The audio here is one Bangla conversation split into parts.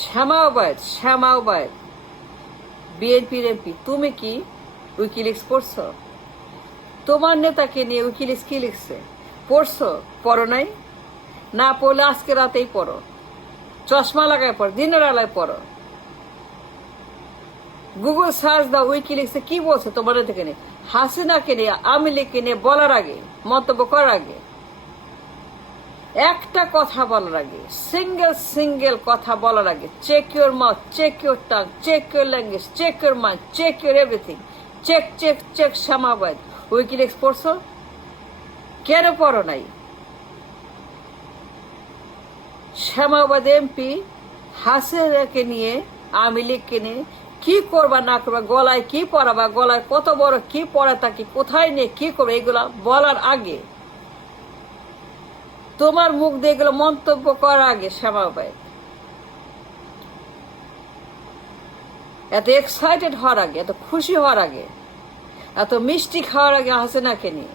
শ্যামা ওবায়দ বিএনপির এমপি, তুমি কি উইকিলিক্স পড়ছো? তোমার নেতাকে নিয়ে উইকিলিক্স কি লিখছে পড়ছো? পড়ো নাই? না পড়লে আজকে রাতেই পড়ো, চশমা লাগায় পড়ো, দিনের আলায় পড়ো, গুগল সার্চ দাও উইকিলিক্সে কি বলছে তোমার নেতাকে নিয়ে, হাসিনাকে নিয়ে, আওয়ামী লীগকে নিয়ে বলার আগে, মন্তব্য করার আগে, একটা কথা বলার আগে, সিঙ্গেল কথা বলার আগে, check your mouth, check your tongue, check your language, check your mind, check your everything, check Shyama Obaid WikiLeaks পড়ছো? কেন পড়ো নাই? শ্যামা ওবায়দ এমপি হাসিনাকে নিয়ে, আওয়ামী লীগকে নিয়ে কি করবা না করবা, গলায় কি পরাবা, গলায় কত বড় কি পড়া, তাকে কোথায় নিয়ে কি করবে, এগুলা বলার আগে, তোমার মুখ দিয়ে এগুলো মন্তব্য করার আগে, শ্যামা ওবায়দ এত এক্সাইটেড হওয়ার আগে, এত খুশি হওয়ার আগে, এত মিষ্টি খাওয়ার আগে হাসিনাকে নিয়ে,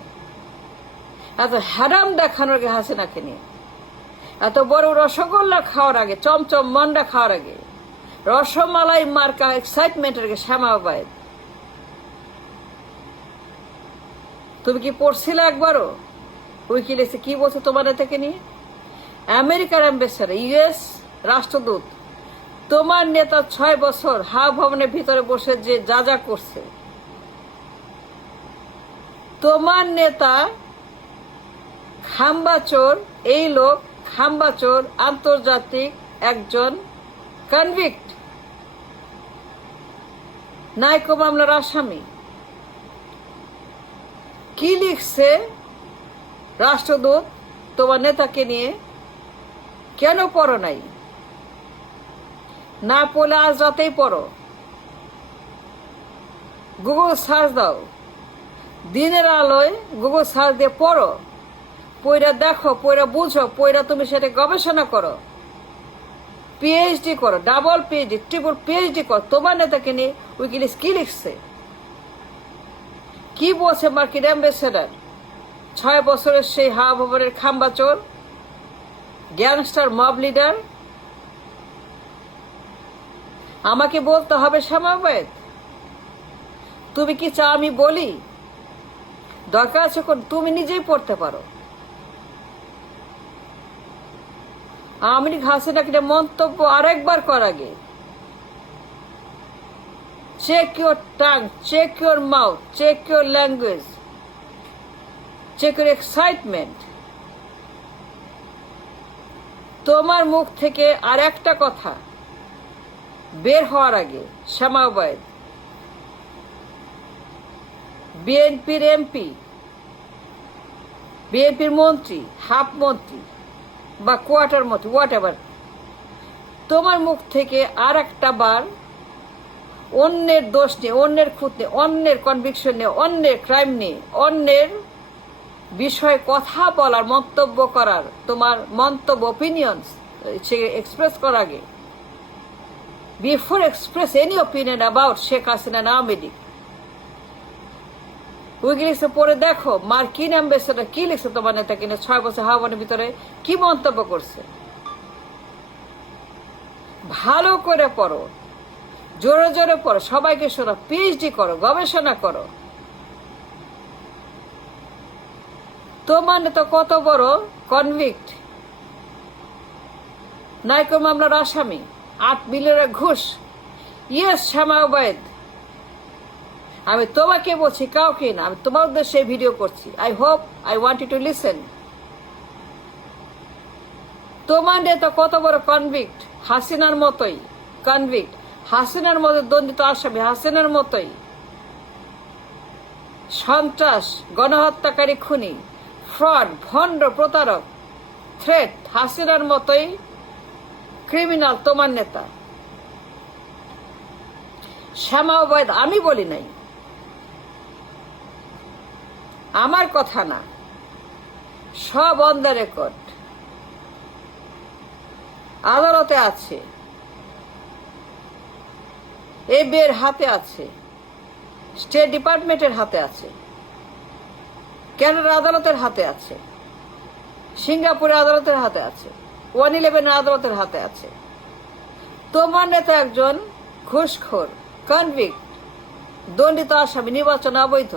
এত হ্যাডাম দেখানোর আগে হাসিনাকে নিয়ে, এত বড় রসগোল্লা খাওয়ার আগে, চমচম মন্ডা খাওয়ার আগে, রসমালাই মার্কা এক্সাইটমেন্টের আগে, শ্যামা ওবায়দ তুমি কি পড়ছিলে একবারও উইকিলিক্সে কি বলছো তোমার নেতাকে নিয়ে? আমেরিকার অ্যাম্বাসেডর, ইউএস রাষ্ট্রদূত, তোমার নেতা 6 বছর হাওয়া ভবনের ভিতরে বসে যে যা করছে, তোমার নেতা খাম্বাচোর, এই লোক খাম্বাচোর, আন্তর্জাতিক একজন কনভিক্ট, নাইকো মামলার আসামি, কি লিখছে রাষ্ট্রদূত তোমার নেতাকে নিয়ে? কেন পড়ো নাই? না পড়লে আজ রাতেই পড়ো, গুগল সার্চ দাও, দিনের আলোয় গুগল সার্চ দিয়ে পড়ো, পড়া দেখো, পড়া বুঝো, পড়া তুমি সেটা গবেষণা করো, পিএইচডি করো, ডাবল পিএইচডি, ট্রিপল পিএইচডি করো, তোমার নেতাকে নিয়ে উইকিলিক্স কি লিখছে, কি বলছে মার্কিন অ্যাম্বাসেডর, 6 বছরের সেই হাওয়া ভবনের খাম্বাচোর, গ্যাংস্টার, মব লিডার? আমাকে বলতে হবে শ্যামা ওবায়দ? তুমি কি চাও আমি বলি? দরকার আছে তুমি নিজেই পড়তে পারো। আওয়ামী লীগ হাসিনাকে মন্তব্য আরেকবার করার আগে, check your tongue, check your mouth, check your language, check your excitement. তোমার মুখ থেকে আর একটা কথা বের হওয়ার আগে, শ্যামা ওবায়দ বিএনপির এমপি, বিএনপির মন্ত্রী, হাফ মন্ত্রী বা কোয়ার্টার মন্ত্রী, হোয়াট এভার, তোমার মুখ থেকে আর একটা বার অন্যের দোষ নিয়ে, অন্যের খুঁত নিয়ে, অন্যের কনভিকশন নিয়ে, অন্যের ক্রাইম নিয়ে, অন্যের বিষয়ে কথা বলার, মন্তব্য করার, তোমার মন্তব্য, ওপিনিয়ন এক্সপ্রেস করার আগে, before express any opinion about Sheikh Hasina Awami League, উইকিলিক্সে পড়ে দেখো মার্কিন অ্যাম্বাসেডর কি লিখছে তোমার নেতাকে নিয়ে, 6 বছর হাওয়া ভবনের ভিতরে কি মন্তব্য করছে। ভালো করে পড়ো, জোরে জোরে পড়ো, সবাইকে শোনো, পিএইচডি করো, গবেষণা করো। তোমার নেতা কত বড় কনভিক্ট, নাইকো মামলার আসামি, 8 মিলিয়নের ঘুষ। ইয়েস শ্যামা ওবায়দ, আমি তোমাকে বলছি, কাউকে না, আমি তোমার উদ্দেশ্যে ভিডিও করছি। I hope, I want you to listen. তোমার নেতা কত বড় কনভিক্ট, হাসিনার মতোই কনভিক্ট, হাসিনার মতো দণ্ডিত আসামি, হাসিনার মতোই সন্ত্রাস, গণহত্যাকারী, খুনি, ফ্রড, ভণ্ড, প্রতারক, থ্রেট, হাসিনার মতোই ক্রিমিনাল তোমার নেতা শ্যামা ওবায়দ। আমি বলি নাই, আমার কথা না, সব অন দ্য রেকর্ড, আদালতে আছে, এর হাতে আছে, স্টেট ডিপার্টমেন্টের হাতে আছে, কানাডার আদালতের হাতে আছে, সিঙ্গাপুরের আদালতের হাতে আছে, 111 আদালতের হাতে আছে। তোমার নেতা একজন ঘুষখোর, কনভিক্ট, দণ্ডিত আসামি, নির্বাচনে অবৈধ।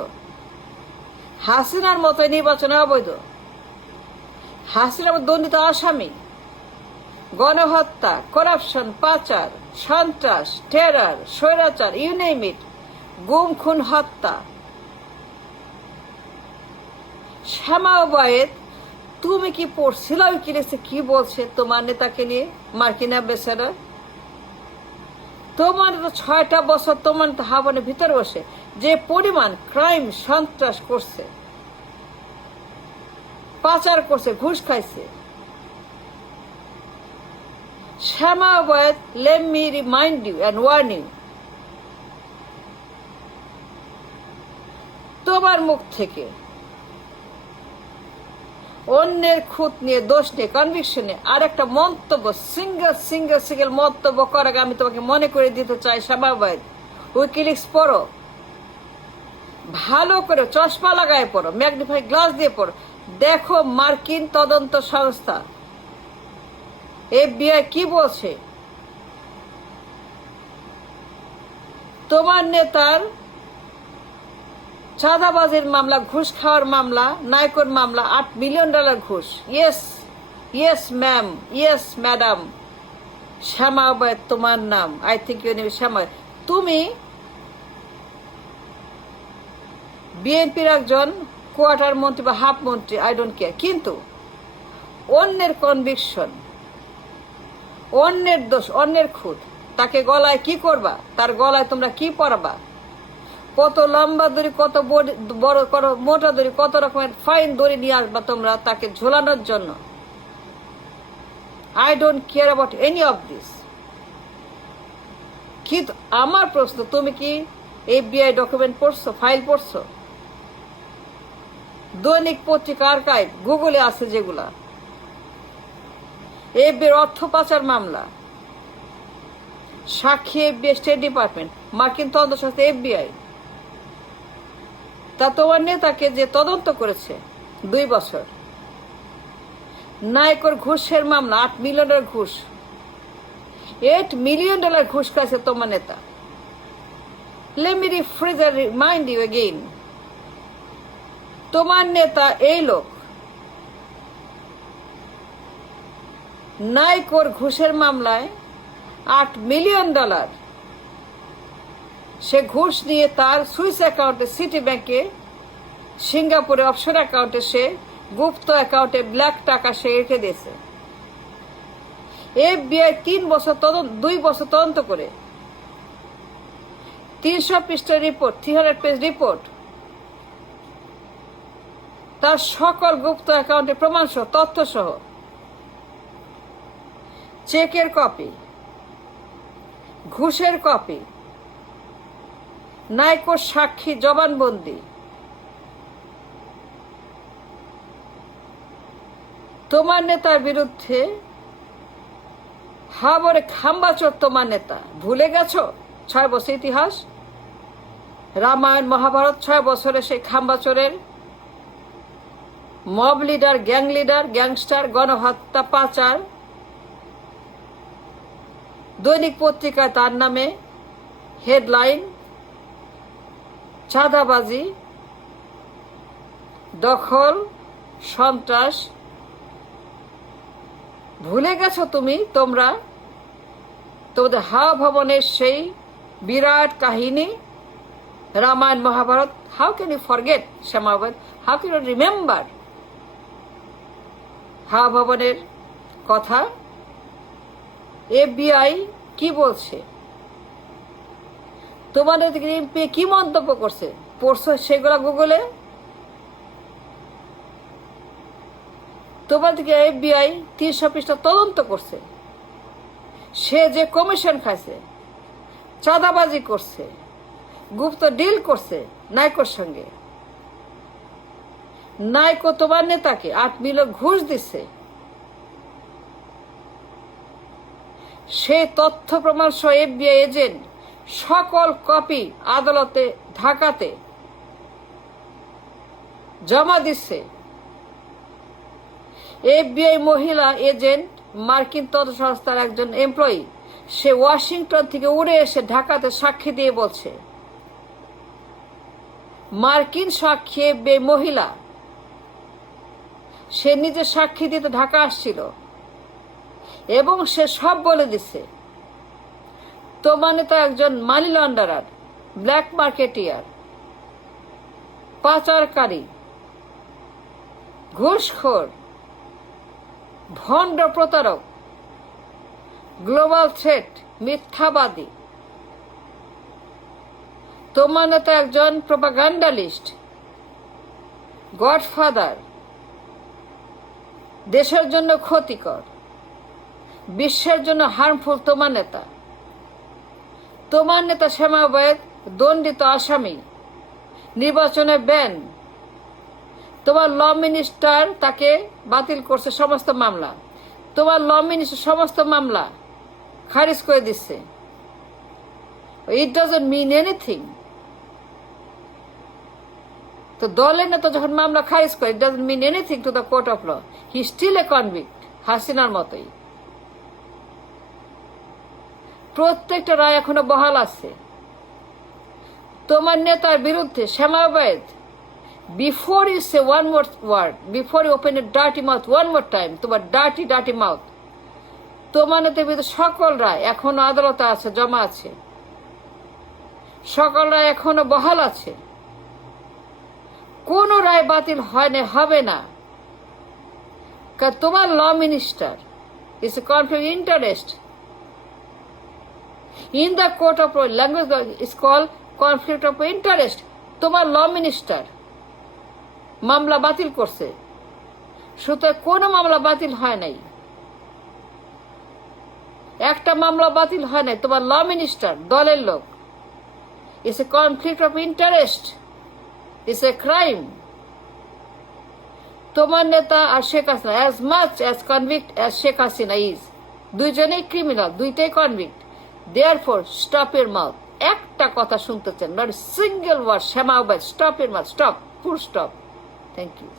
হাসিনার মতো নির্বাচনে অবৈধ। হাসিনার মতো দণ্ডিত আসামি, গণহত্যা, করাপশন, পাচার, সন্ত্রাস, টেরর, স্বৈরাচার, ইউ নেম ইট, গুম, খুন, হত্যা। শ্যামা ওবায়েদ, তুমি কি পড়ছিল উইকিলিক্সে কি বলছে তোমার নেতাকে নিয়ে, মার্কিন অ্যাম্বাসেডর? তোমার তো 6টা বছর তোমার তো হাবনের ভিতরে বসে যে পরিমাণ ক্রাইম, সন্ত্রাস করছে, পাচার করছে, ঘুষ খাইছে। Shama Obaid, let me remind you and warn you, তোমার মুখ থেকে অন্যের খুঁত নিয়ে, দোষ নিয়ে, কনভিকশনে আর একটা মন্তব্য, সিঙ্গেল মন্তব্য করার আগে আমি তোমাকে মনে করে দিতে চাই, শ্যামা ওবায়েদ, উইকিলিক্স পড়ো, ভালো করে চশমা লাগায় পড়ো, ম্যাগনিফাই গ্লাস দিয়ে পড়ো, দেখো মার্কিন তদন্ত সংস্থা FBI কি বলছে। তোমার নেতার চাঁদাবাজির মামলা, ঘুষ খাওয়ার মামলা, নায়কর মামলা, $8 মিলিয়ন ঘুষ। ইয়েস ম্যাম, ইয়েস ম্যাডাম, শ্যামা ওবায়েদ তোমার নাম। আই থিঙ্ক ইউ নেম শ্যামা। তুমি বিএনপির একজন কোয়ার্টার মন্ত্রী বা হাফ মন্ত্রী, আই ডোন্ট কেয়ার, কিন্তু অন্যের কনভিকশন, অন্যের দোষ, অন্যের খুঁত, তাকে গলায় কি করবা? তার গলায় তোমরা কি পরাবা? কত লম্বা দড়ি, কত বড় কত মোটা দড়ি, কত রকমের ফাইন দড়ি নিয়ে আসবা তোমরা তাকে ঝোলানোর জন্য? I don't care about any of this. কিন্তু আমার প্রশ্ন, তুমি কি FBI ডকুমেন্ট পড়ছো, ফাইল পড়ছো? দৈনিক পত্রিকা আর্কাইভ, গুগলে আছে যেগুলা, FBI অর্থ পাচার মামলা, সাক্ষী FBI, স্টেট ডিপার্টমেন্ট, মার্কিন তদন্ত সংস্থা FBI, তা তোমার নেতাকে যে তদন্ত করেছে 2 বছর, নায়কর ঘুষের মামলা, $8 মিলিয়ন ঘুষ, $8 মিলিয়ন ঘুষ খাইছে তোমার নেতা। Let me rephrase and remind you again, তোমার নেতা এই লোক নায়কর ঘুষের মামলায় $8 মিলিয়ন সে ঘুষ নিয়ে তার সুইস অ্যাকাউন্টে, সিটি ব্যাংকে, সিঙ্গাপুরে অফশোর অ্যাকাউন্টে, সে গুপ্ত অ্যাকাউন্টে ব্ল্যাক টাকা সে রেখে দিয়েছে। FBI 2 বছর তদন্ত করে 300 পৃষ্ঠার রিপোর্ট, 300 পেজ রিপোর্ট, তার সকল গুপ্ত অ্যাকাউন্টে প্রমাণ সহ, তথ্য সহ, চেকের কপি, ঘুষের কপি, নায়কর সাক্ষী জবানবন্দি, তোমার নেতার বিরুদ্ধে হাবরে খাম্বাচোর। তোমার নেতা ভুলে গেছো 6 বছর ইতিহাস, রামায়ণ মহাভারত, 6 বছরে সেই খাম্বাচোরের mob leader, gang leader, gangster, গণহত্যা, পাচার, দৈনিক পত্রিকায় তার নামে হেডলাইন, চাঁদাবাজি, দখল, সন্ত্রাস। ভুলে গেছো তোমরা তোমাদের হাওয়া ভবনের সেই বিরাট কাহিনী, Ramayana Mahabharata. How can you forget Shyama Obaid? How can you remember হাওয়া ভবনের কথা? FBI কি বলছে? তোমাদের কি মন্তব্য করছে? পড়ছো সেগুলা গুগলে? তোমাদেরকে FBI 300 পৃষ্ঠা তদন্ত করছে। সে যে কমিশন খাইছে, চাঁদাবাজি করছে, গুপ্ত ডিল করছে নায়কর সঙ্গে, নায়ক তোমার নেতাকে 8 মিলিয়ন ঘুষ দিচ্ছে, সে তথ্য প্রমাণ সহ FBI এজেন্ট সকল কপি আদালতে ঢাকাতে জমা দিচ্ছে। FBI মহিলা এজেন্ট, মার্কিন তদন্ত সংস্থার একজন এমপ্লয়ি, সে ওয়াশিংটন থেকে উড়ে এসে ঢাকাতে সাক্ষী দিয়ে বলছে, মার্কিন সাক্ষী মহিলা, সে নিজে সাক্ষী দিতে ঢাকা আসছিল এবং সে সব বলে দিছে। তোমার নেতা একজন মানি লন্ডারার, ব্ল্যাক মার্কেটিয়ার, পাচারকারী, ঘুষখোর, ভণ্ড প্রতারক, গ্লোবাল থ্রেট, মিথ্যাবাদী। তোমার নেতা একজন প্রোপাগান্ডালিস্ট, গডফাদার, দেশের জন্য ক্ষতিকর, বিশ্বের জন্য হার্মফুল। তোমার নেতা শ্যামা ওবায়েদ দণ্ডিত আসামি, নির্বাচনে ব্যান। তোমার ল মিনিস্টার তাকে বাতিল করছে সমস্ত মামলা। তোমার ল মিনিস্টার সমস্ত মামলা খারিজ করে দিচ্ছে। It doesn't mean anything. তো দলের নেতা যখন মামলা খারিজ করে, it doesn't mean anything to the court of law. He still a convict, হাসিনার মতোই। প্রত্যেকটা রায় এখনো বহাল আছে। তোমার নেতার বিরুদ্ধে শ্যামা Obaid, before you say one more word, before you open your dirty mouth one more time, তোমার dirty mouth, তোমার নেতার বিরুদ্ধে সকল রায় এখনো আদালতে আছে, জমা আছে। সকল রায় এখনো বহাল আছে। কোন রায় বাতিল হয় না, হবে না। কারণ তোমার law minister is a conflict interest in the court of law. Language is called conflict of interest. তোমার ল মিনিস্টার মামলা বাতিল করছে, সুতরাং কোনো মামলা বাতিল হয় নাই। একটা মামলা বাতিল হয় নাই। তোমার ল মিনিস্টার দলের লোক। It's a conflict of interest, it's a crime. তোমার নেতা আর Sheikh Hasina as much as convict as Sheikh Hasina is, দুইজনেই ক্রিমিনাল, দুইটাই convict. Therefore, stop your mouth. একটা কথা শুনতে চান, not a single word. Shyama Obaid, stop your mouth. Stop. Full stop. Thank you.